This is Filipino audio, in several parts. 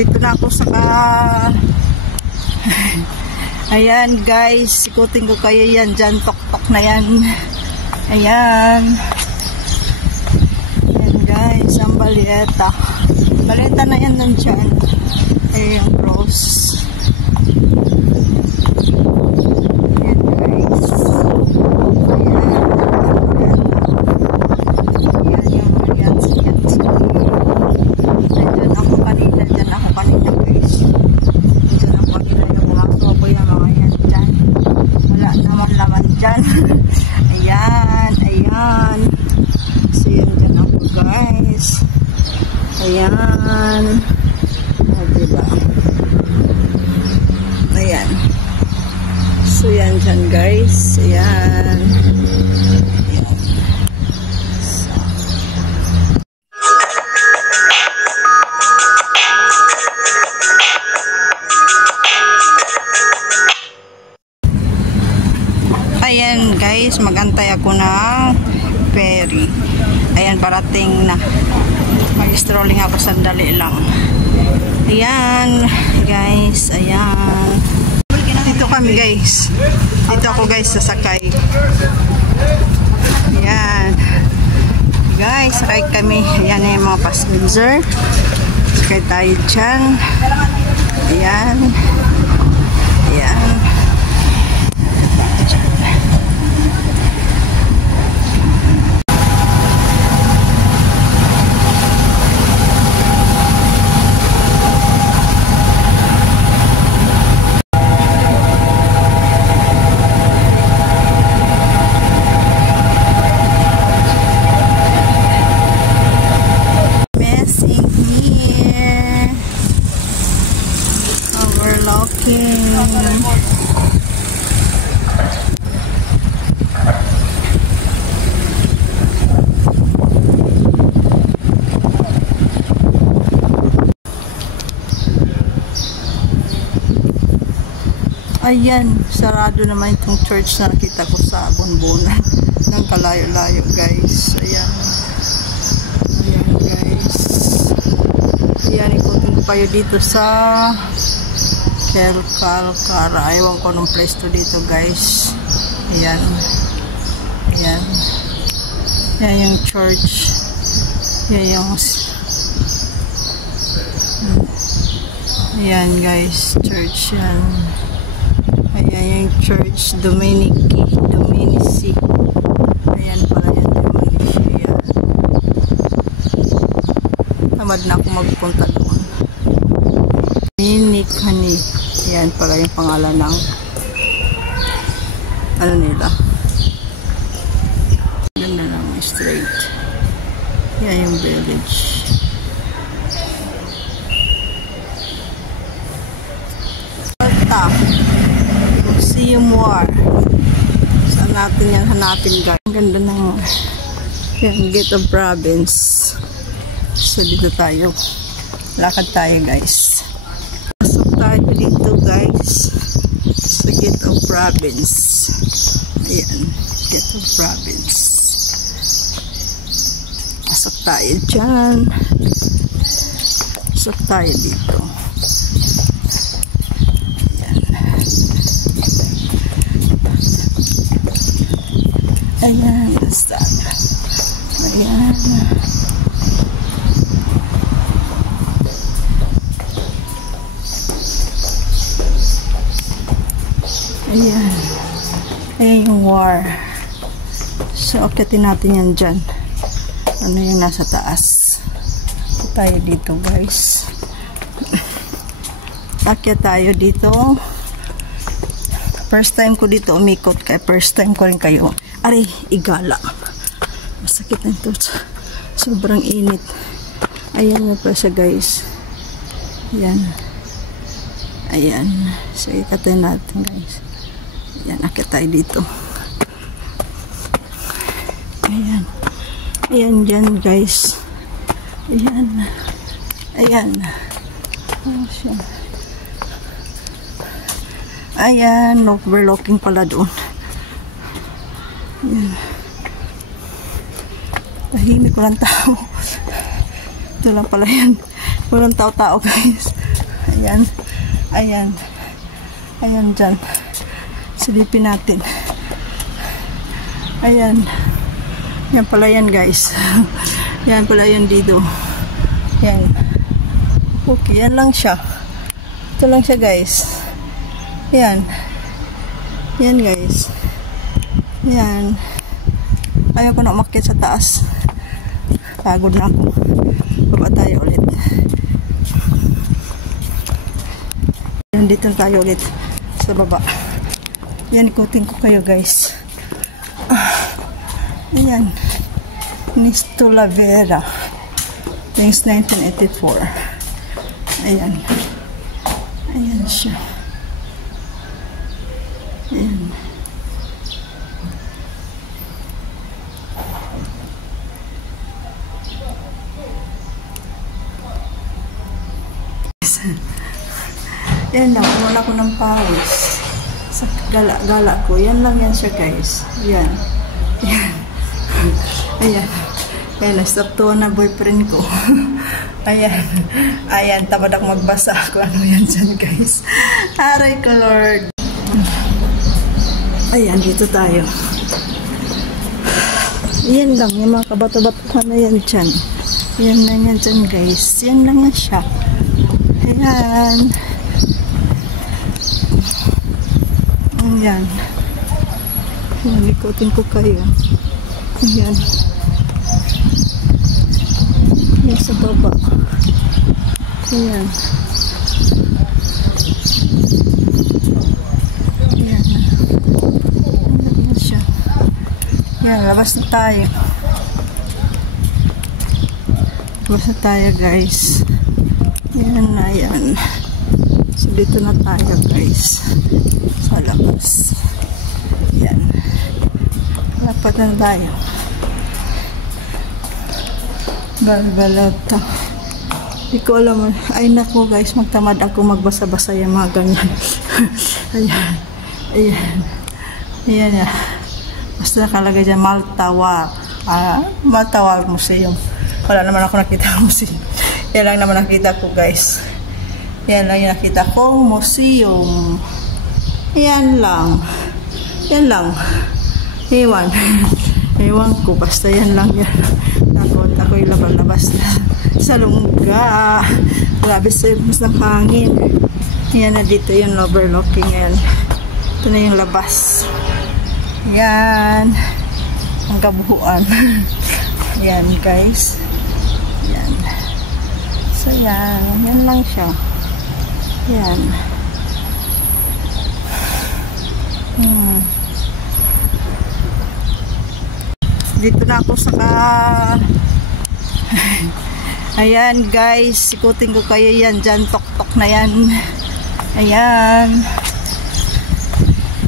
Dito na ako sa ayan guys, ikutin ko kayo yan dyan, tok-tok na yan. Ayan. Ayan guys, ang Baleta. Baleta na yan nun dyan. Ayan yung cross. Ayan guys. Ayan yung Mariats. Ayan ako kanina guys. Diyan ako kanina yung mga sobo yung mga yan dyan. Wala naman laman dyan. Ayan, ayan. So yan dyan ako guys. Ayan. O diba? Ayan. So yan dyan guys. Ayan. Ayan guys, magantay ako ng ferry. Ayan, parating na. Mag-strolling ako sandali lang. Ayan guys, ayan. Dito kami guys. Dito ako guys, sasakay. Ayan. Guys, sakay kami. Ayan yung mga passenger. Sakay tayo dyan. Ayan. Ayan. Ayan, sarado naman itong church na nakita ko sa Bonbonan. Nang kalayo-layo guys. Ayan. Ayan guys. Ayan, ikutin ko kayo dito sa Calcara. Ewan ko nung place to dito guys. Ayan. Ayan. Ayan yung church. Ayan yung ayan guys, church yan. Ayan yung church, Dominici. Ayan pala yan, Dominici. Tamad na ako magpunta doon. Dominicani. Ayan pala yung pangalan ng ano nila. Ganda lang, straight. Ayan yung village. Museum War. Saan natin yan hanapin guys? Ang ganda ng yan, Gate of Province. So dito tayo. Lakad tayo guys. Pasok tayo dito guys. Sa Gate of Province. Ayan. Gate of Province. Pasok tayo dyan. Pasok tayo dito. Ayan, basta. Ayan. Ayan. Ayan yung war. So, akitin natin yan dyan. Ano yung nasa taas. Tayo dito, guys. Akyat tayo dito. First time ko dito umikot. Kaya first time ko rin kayo. Aray, igala. Masakit na ito. Sobrang init. Ayan na pa siya guys. Ayan. Ayan. So, ikatin natin guys. Ayan, akit tayo dito. Ayan. Ayan dyan guys. Ayan. Ayan. Ayan siya. Ayan. Overlooking pala doon. Ayan. Tahimik, walang tao. Ito lang pala yan. Walang tao-tao guys. Ayan. Ayan. Ayan dyan. Silipin natin. Ayan. Yan pala yan guys. Yan pala yan dito. Yan. Okay, yan lang siya. Ito lang siya guys. Yan. Yan guys. Yan. Ayaw ko na umakyat sa taas. Pagod na ako. Baba tayo ulit. Yan, dito tayo ulit. Sa baba. Yan, ikutin ko kayo guys. Ayan. Nisto Lavera. Since 1984. Ayan. Ayan siya. Ayan. Yan lang, wala ko ng pawis sa gala ko. Yan lang yan siya guys. Yan. Yan. Ayan. Ayan, na-stop to na boyfriend ko. Ayan. Ayan, tamad ako magbasa kung ano yan dyan guys. Aray ko Lord. Ayan, dito tayo. Yan lang, yung mga kabato-bato na yan dyan. Yan lang yan dyan guys. Yan lang na siya. Ayan. Ayan. Ayan, ikutin ko kayo. Ayan. Ayan sa baba. Ayan. Ayan. Ayan siya. Ayan, labas na tayo. Labas na tayo guys. Ayan na yan. So dito na tayo guys. Sa labas. Ayan. Lapat na tayo. Balbalata. Hindi ko alam. Ay nako guys, magtamad ako magbasa-basa yung mga ganyan. Ayan. Ayan. Ayan ya. Basta nakalagay dyan, Maltawa. Maltawa Museum. Wala naman ako nakita museum. Yan lang naman nakita ko guys. Yan lang yung nakita ko museum. Yan lang. Yan lang. Ewan. Ewan ko. Basta yan lang yan. Takot ako yung labas na sa lungga. Grabe sa mas ng hangin. Yan na dito yung overlooking yan. Ito na yung labas. Yan. Ang kabuhuan. Yan guys. Yan. So yan. Yan lang siya. Yan. Dito na ako sa ayan guys, ikutin ko kayo yan dyan, tok-tok na yan. Ayan.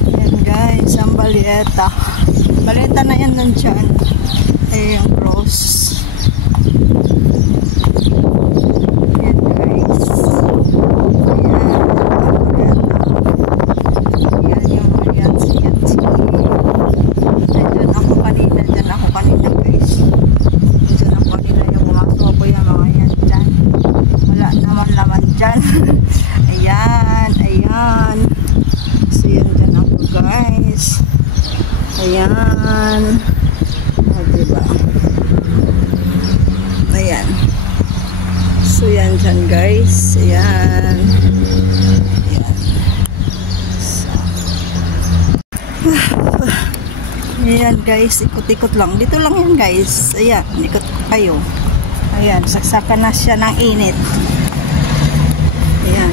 Ayan guys, ang Baleta. Baleta na yan nun dyan. Ayan yung cross. Ayan guys. Ayan yung mariachi. Dyan ako kanina guys. Dyan ako kanina yung pumasok ako yung mga yan dyan. Wala naman laman dyan. Ayan, ayan. So yan dyan ako guys. Ayan. O diba? Ayan. So yan dyan guys. Ayan. Ayan. So. Ayan guys, ikot-ikot lang. Dito lang yan guys. Ayan, ikot ko kayo. Ayan, saksakan na siya ng init. Ayan.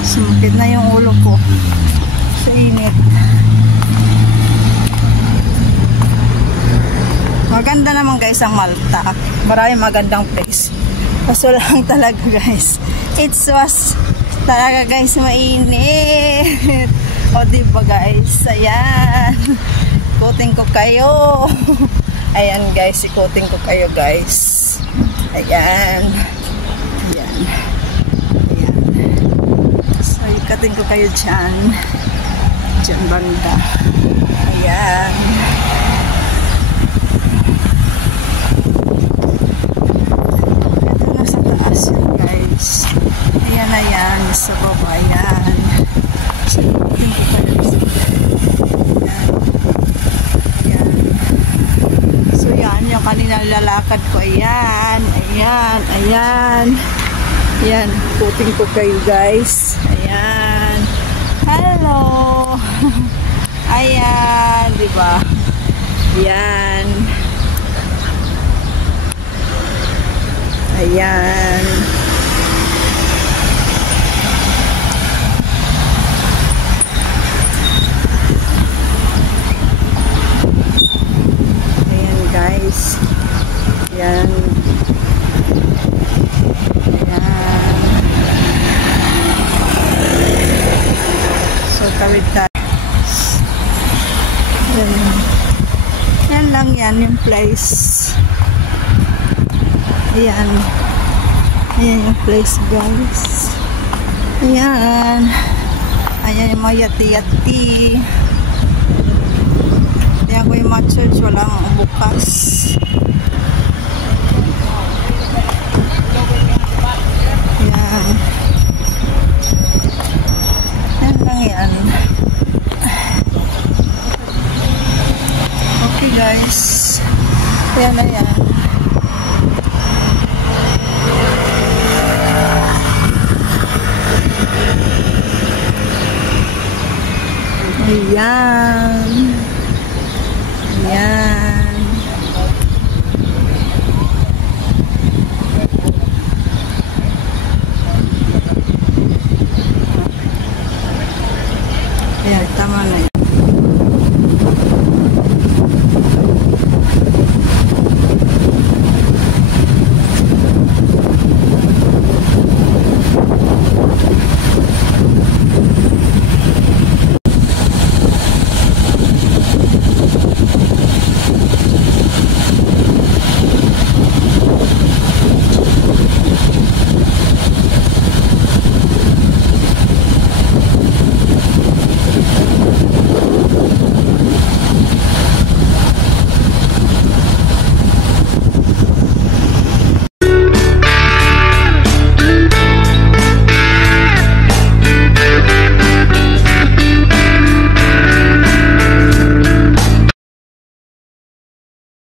Sumakit na yung ulo ko sa init. Maganda naman guys ang Malta. Maraming magandang place. Kaso lang talaga guys. It was talaga guys mainit. O diba guys, ayan. Ikutin ko kayo. Ayan guys, ikutin ko kayo guys. Ayan. Ayan. Ayan. So, ikutin ko kayo dyan. Dyan banda. Ayan. Ito na sa taas yan guys. sa baba. Ayan. Salutin ko pala sa ayan. So yan, yung kanina lalakad ko. Ayan. Ayan. Ayan. Ayan. Puting ko kayo guys. Ayan. Hello. Ayan. Diba? Ayan. Ayan. Ayan guys. Ayan. Ayan. So tawid tayo. Ayan. Yan lang yan yung place. Ayan. Ayan yung place guys. Ayan. Ayan yung mga yati-yati. Ayan ko yung mga church. Walang bukas. Ayan. Ayan lang yan. Okay guys. Ayan na yan. Ayan.